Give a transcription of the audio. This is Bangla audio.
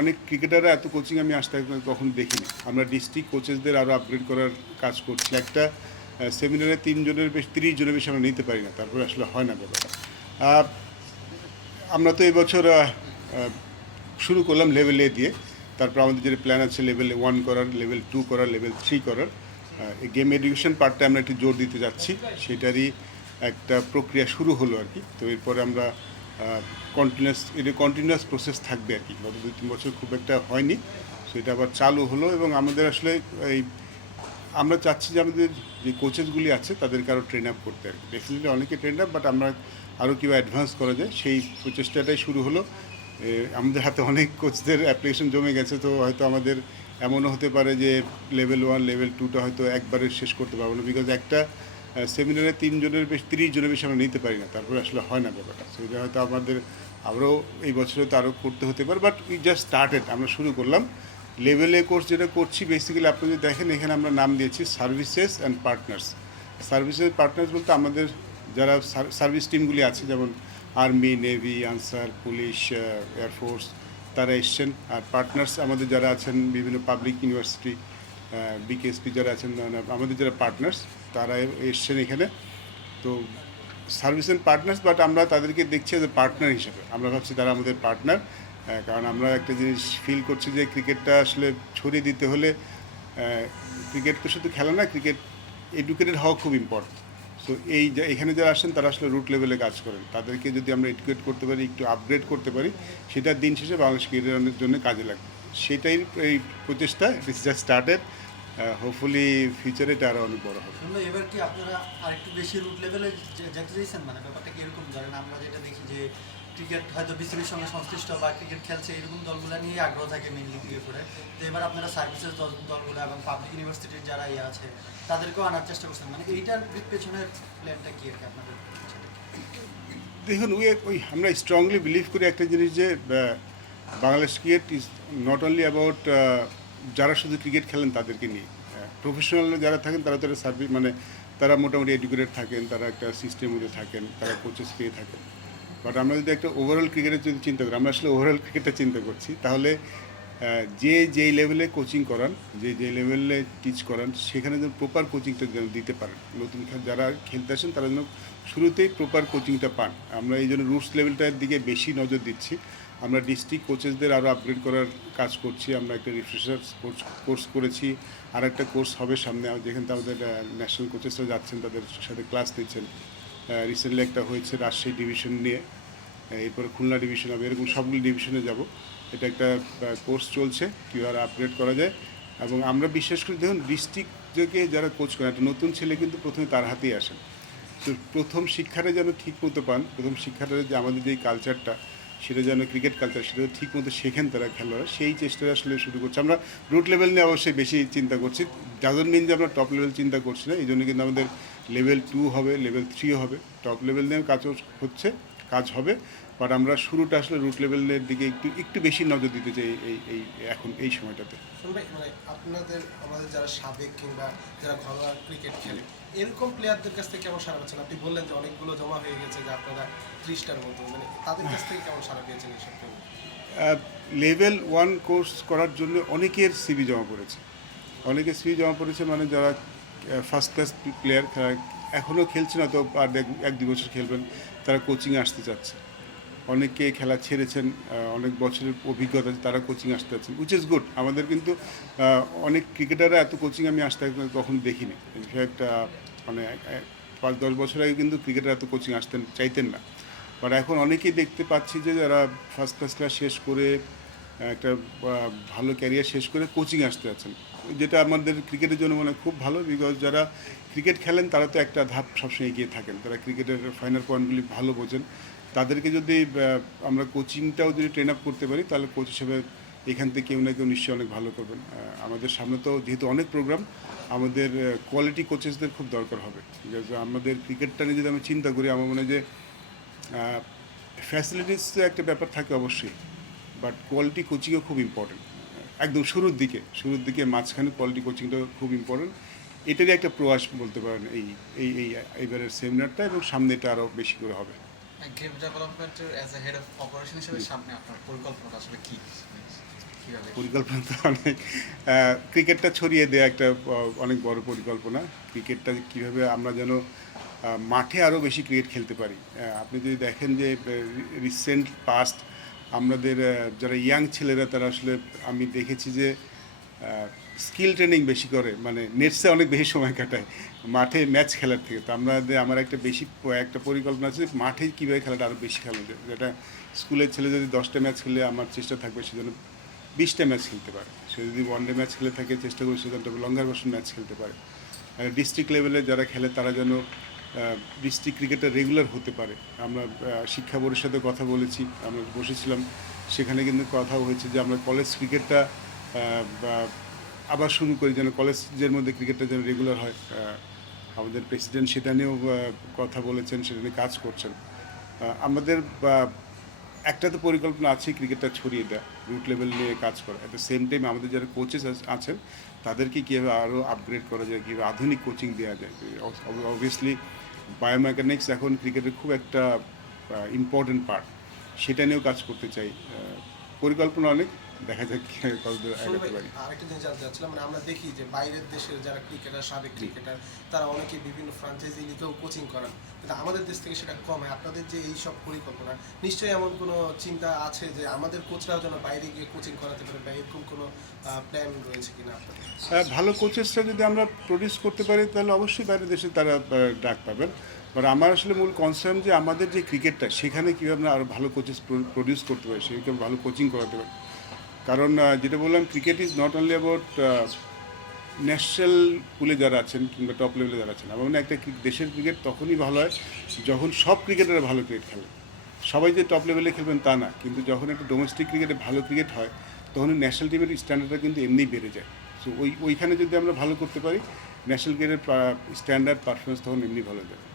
অনেক ক্রিকেটাররা এত কোচিং আমি আসতে কখনো দেখিনি। আমরা ডিস্ট্রিক্ট কোচেসদের আরও আপগ্রেড করার কাজ করছি। একটা সেমিনারে 3 জনের বেশি 30 জনের বেশি আমরা নিতে পারি না, তারপরে আসলে হয় না ব্যাপারটা। আমরা তো এবছর শুরু করলাম লেভেল এ দিয়ে, তারপর আমাদের যে প্ল্যান আছে লেভেল 1 করার, লেভেল 2 করার, লেভেল 3 করার। এই গেম এডুকেশন পার্টটা আমরা একটু জোর দিতে যাচ্ছি, সেটারই একটা প্রক্রিয়া শুরু হলো আর কি। তো এরপরে আমরা কন্টিনিউয়াস প্রসেস থাকবে আর কি। গত 2-3 বছর খুব একটা হয়নি, সো এটা আবার চালু হলো। এবং আমাদের আসলে এই আমরা চাচ্ছি যে আমাদের যে কোচেসগুলি আছে তাদেরকে আরও ট্রেন আপ করতে আর কি। ডেফিনেটলি অনেকে ট্রেন আপ, বাট আমরা আরও কীভাবে অ্যাডভান্স করা যায় সেই প্রচেষ্টাটাই শুরু হলো। আমাদের হাতে অনেক কোচদের অ্যাপ্লিকেশন জমে গেছে, তো হয়তো আমাদের এমনও হতে পারে যে লেভেল 1 লেভেল 2টা হয়তো একবারে শেষ করতে পারবো না, বিকজ একটা সেমিনারে 3 জনের বেশি 30 জনের বেশি আমরা নিতে পারি না, তারপরে আসলে হয় না ব্যাপারটা। সো এটা হয়তো আমাদের আমরাও এই বছরে তো আরও করতে হতে পারে, বাট উই জাস্ট স্টার্টেড, আমরা শুরু করলাম। লেভেল এ কোর্স যেটা করছি বেসিক্যালি আপনি যদি দেখেন এখানে আমরা নাম দিয়েছি services and partners. Services partners বলতে আমাদের যারা সার্ভিস টিমগুলি আছে, যেমন army, navy, answer, police, air force, তারা এসছেন। আর পার্টনার্স আমাদের যারা আছেন বিভিন্ন পাবলিক ইউনিভার্সিটি, বিকেএসপি যারা আছেন, আমাদের যারা পার্টনার্স তারা এসছেন এখানে। তো সার্ভিস অ্যান্ড পার্টনার্স, বাট আমরা তাদেরকে দেখছি যে পার্টনার হিসেবে। আমরা ভাবছি তারা আমাদের পার্টনার, কারণ আমরা একটা জিনিস ফিল করছি যে ক্রিকেটটা আসলে ছড়িয়ে দিতে হলে ক্রিকেট তো শুধু খেলা না, ক্রিকেট এডুকেটেড হওয়া খুব ইম্পর্টেন্ট। সো এখানে যারা আসেন তারা আসলে রুট লেভেলে কাজ করেন, তাদেরকে যদি আমরা এডুকেট করতে পারি, একটু আপগ্রেড করতে পারি, সেটা দিন শেষে বাংলাদেশ ক্রিকেটের জন্য কাজে লাগবে। সেটাই এই প্রচেষ্টা, ইটস জাস্ট স্টার্টেড। হোপফুলি ফিউচারে এটা আরও অনেক বড় হবে। এবার কি আপনারা আরেকটু বেশি রুট লেভেলে যেতে চাইছেন? মানে ব্যাপারটা কি এরকম? ধরেন আমরা যেটা দেখি যে ক্রিকেট হয়তো বিসিবির সঙ্গে সংশ্লিষ্ট বা ক্রিকেট খেলছে এরকম দলগুলো নিয়ে আগ্রহ থাকে মেনলি ক্রিকেটে। তো এবার আপনারা সার্ভিসেস দলগুলো এবং পাবলিক ইউনিভার্সিটির যারা আছে তাদেরকেও আনার চেষ্টা করছেন। মানে এইটার পেছনের প্ল্যানটা কি আর কি আপনাদের? দেখুন, আমরা স্ট্রংলি বিলিভ করি একটা জিনিস, যে Bangladesh cricket is not only about যারা শুধু ক্রিকেট খেলেন তাদেরকে নিয়ে। প্রফেশনাল যারা থাকেন তারা তারা সার্ভিস, মানে তারা মোটামুটি এডুকেটেড থাকেন, তারা একটা সিস্টেমের মধ্যে থাকেন, তারা কোচেস পেয়ে থাকেন। বাট আমরা যদি একটা ওভারঅল ক্রিকেটের যদি চিন্তা করি, আমরা আসলে ওভারঅল ক্রিকেটটা চিন্তা করছি, তাহলে যেই লেভেলে কোচিং করান, যে লেভেলে টিচ করান, সেখানে যেন প্রপার কোচিংটা যেন দিতে পারেন। নতুন যারা খেলতে আসেন তারা যেন শুরুতেই প্রপার কোচিংটা পান। আমরা এই জন্য রুটস লেভেলটার দিকে বেশি নজর দিচ্ছি। আমরা ডিস্ট্রিক্ট কোচেসদের আরও আপগ্রেড করার কাজ করছি। আমরা একটা রিফ্রেশার কোর্স করেছি, আর একটা কোর্স হবে সামনে, যেখানে আমাদের ন্যাশনাল কোচেসরা যাচ্ছেন, তাদের সাথে ক্লাস নিচ্ছেন। রিসেন্টলি একটা হয়েছে রাজশাহী ডিভিশন নিয়ে, এরপরে খুলনা ডিভিশন হবে, এরকম সবগুলো ডিভিশনে যাব। এটা একটা কোর্স চলছে, কীভাবে আপগ্রেড করা যায়। এবং আমরা বিশেষ করে দেখুন, ডিস্ট্রিক্টকে যারা কোচ করেন, একটা নতুন ছেলে কিন্তু প্রথমে তার হাতেই আসেন। তো প্রথম শিক্ষাটা যেন ঠিক মতো পান, প্রথম শিক্ষাটা যে আমাদের যেই কালচারটা, সেটা যেন ক্রিকেট কালচার, সেটা ঠিক মতো শেখেন তারা খেলোয়াড়রা, সেই চেষ্টা আসলে শুরু করছে। আমরা রুট লেভেল নিয়ে অবশ্যই বেশি চিন্তা করছি, ডাজন্ট মিন যে আমরা টপ লেভেল চিন্তা করছি না। এই জন্য কিন্তু আমাদের লেভেল 2 হবে, লেভেল 3 হবে। টপ লেভেল নিয়ে কাজ হবে, বাট আমরা শুরুটা আসলে রুট লেভেলের দিকে একটু বেশি নজর দিতে চাই এখন এই সময়টাতে। মানে আপনাদের আমাদের যারা সাবেক কিংবা যারা ঘরোয়া ক্রিকেট খেলে এরকম প্লেয়ারদের কাছ থেকে কেমন সারা পাচ্ছেন? আপনি বললেন যে অনেকগুলো জমা হয়ে গেছে, যে আপনারা 30টার মতো, মানে তাদের কাছ থেকে কেমন সারা পেয়েছেন এইসব? লেভেল 1 কোর্স করার জন্য অনেকের সিভি জমা পড়েছে, মানে যারা ফার্স্ট ক্লাস প্লেয়ার, এখনও খেলছে না, তো আর 1-2 বছর খেলবেন, তারা কোচিংয়ে আসতে চাচ্ছে। অনেকে খেলা ছেড়েছেন, অনেক বছরের অভিজ্ঞতা আছে, তারা কোচিং আসতে চাচ্ছেন, উইচ ইজ গুড। আমাদের কিন্তু অনেক ক্রিকেটাররা এত কোচিং আমি আসতে কখনো দেখিনি। ইনফ্যাক্ট মানে 5-10 বছর আগে কিন্তু ক্রিকেটার এত কোচিং চাইতেন না। বাট এখন অনেকেই দেখতে পাচ্ছি যে যারা ফার্স্ট ক্লাস শেষ করে একটা ভালো ক্যারিয়ার শেষ করে কোচিং আসতে যাচ্ছেন, যেটা আমাদের ক্রিকেটের জন্য মানে খুব ভালো। বিকজ যারা ক্রিকেট খেলেন তারা তো একটা ধাপ সবসময় এগিয়ে থাকেন, তারা ক্রিকেটের ফাইনাল পয়েন্টগুলি ভালো বোঝেন। তাদেরকে যদি আমরা কোচিংটাও যদি ট্রেন আপ করতে পারি, তাহলে কোচ হিসেবে এখান থেকে কেউ না কেউ নিশ্চয়ই অনেক ভালো করবেন। আমাদের সামনে তো যেহেতু অনেক প্রোগ্রাম, আমাদের কোয়ালিটি কোচেসদের খুব দরকার হবে। বিকজ আমাদের ক্রিকেটটা নিয়ে যদি আমি চিন্তা করি, আমার মনে হয় যে ফ্যাসিলিটিস একটা ব্যাপার থাকে অবশ্যই, বাট কোয়ালিটি কোচিংও খুব ইম্পর্টেন্ট। একদম শুরুর দিকে মাঝখানে কোয়ালিটি কোচিংটা খুব ইম্পর্টেন্ট। এটারই একটা প্রয়াস বলতে পারেন এইবারের সেমিনারটা, এবং সামনে এটা আরও বেশি করে হবে। গেম ডেভেলপমেন্টের as a head of operation হিসেবে সামনে আপনার পরিকল্পনাটা আসলে কী? পরিকল্পনা তো অনেক ক্রিকেটটা ছড়িয়ে দেওয়া একটা অনেক বড় পরিকল্পনা। ক্রিকেটটা কীভাবে আমরা যেন মাঠে আরও বেশি ক্রিকেট খেলতে পারি। আপনি যদি দেখেন যে রিসেন্ট পাস্ট আমাদের যারা ইয়াং ছেলেরা তারা আসলে আমি দেখেছি যে স্কিল ট্রেনিং বেশি করে, মানে নেটসে অনেক বেশি সময় কাটায় মাঠে ম্যাচ খেলার থেকে। তো আমার একটা পরিকল্পনা আছে মাঠে কীভাবে খেলাটা আরও বেশি খেলা যায়, যেটা স্কুলের ছেলে যদি 10টা ম্যাচ খেলে আমার চেষ্টা থাকবে সে যেন 20টা ম্যাচ খেলতে পারে। সে যদি ওয়ানডে ম্যাচ খেলে থাকে চেষ্টা করি সে যেন লঙ্গার ভার্সন ম্যাচ খেলতে পারে। ডিস্ট্রিক্ট লেভেলে যারা খেলে তারা যেন ডিস্ট্রিক্ট ক্রিকেটে রেগুলার হতে পারে। আমরা শিক্ষা বোর্ডের সাথে কথা বলেছি, আমরা বসেছিলাম, সেখানে কিন্তু কথা হয়েছে যে আমরা কলেজ ক্রিকেটটা আবার শুরু করি, যেন কলেজের মধ্যে ক্রিকেটটা যেন রেগুলার হয়। আমাদের প্রেসিডেন্ট সেটা নিয়েও কথা বলেছেন, সেটা নিয়ে কাজ করছেন। আমাদের একটা তো পরিকল্পনা আছে ক্রিকেটটা ছড়িয়ে দেওয়া, রুট লেভেল নিয়ে কাজ করা। অ্যাট দ্য সেম টাইম আমাদের যারা কোচেস আছেন তাদেরকে কীভাবে আরও আপগ্রেড করা যায়, কীভাবে আধুনিক কোচিং দেওয়া যায়। অবভিয়াসলি বায়োমেকানিক্স এখন ক্রিকেটের খুব একটা ইম্পর্টেন্ট পার্ট, সেটা নিয়েও কাজ করতে চাই। পরিকল্পনা অনেক, দেখা যাক কতদূর এগোতে পারি। আরেকটা জিনিস জানতে চাচ্ছিলাম, মানে আমরা দেখি যে বাইরের দেশের যারা ক্রিকেটার, সাবেক ক্রিকেটার, তারা অনেকে বিভিন্ন ফ্রাঞ্চাইজি লিগেও কোচিং করান, কিন্তু আমাদের দেশ থেকে সেটা কম হয়। আপনাদের যে এই সব পরিকল্পনা, নিশ্চয়ই এমন কোনো চিন্তা আছে যে আমাদের কোচরাও যেন বাইরে গিয়ে কোচিং করাতে পারে, বা এরকম কোনো প্ল্যান রয়েছে কিনা আপনাদের? ভালো কোচেসরা যদি আমরা প্রডিউস করতে পারি তাহলে অবশ্যই বাইরের দেশে তারা ডাক পাবেন। বাট আমার আসলে মূল কনসার্ন যে আমাদের যে ক্রিকেটটা সেখানে কীভাবে আমরা আরও ভালো কোচেস প্রডিউস করতে পারি, সেখানে ভালো কোচিং করাতে পারি। কারণ যেটা বললাম, cricket is not only about national পুলে যারা আছেন কিংবা টপ লেভেলে যারা আছেন। আমার মনে হয় একটা দেশের ক্রিকেট তখনই ভালো হয় যখন সব ক্রিকেটাররা ভালো ক্রিকেট খেলে। সবাই যে টপ লেভেলে খেলবেন তা না, কিন্তু যখন একটা ডোমেস্টিক ক্রিকেটে ভালো ক্রিকেট হয় তখন ন্যাশনাল টিমের স্ট্যান্ডার্ডটা কিন্তু এমনিই বেড়ে যায়। সো ওইখানে যদি আমরা ভালো করতে পারি, ন্যাশনাল ক্রিকেটের স্ট্যান্ডার্ড পারফরমেন্স তখন এমনি ভালো যায়।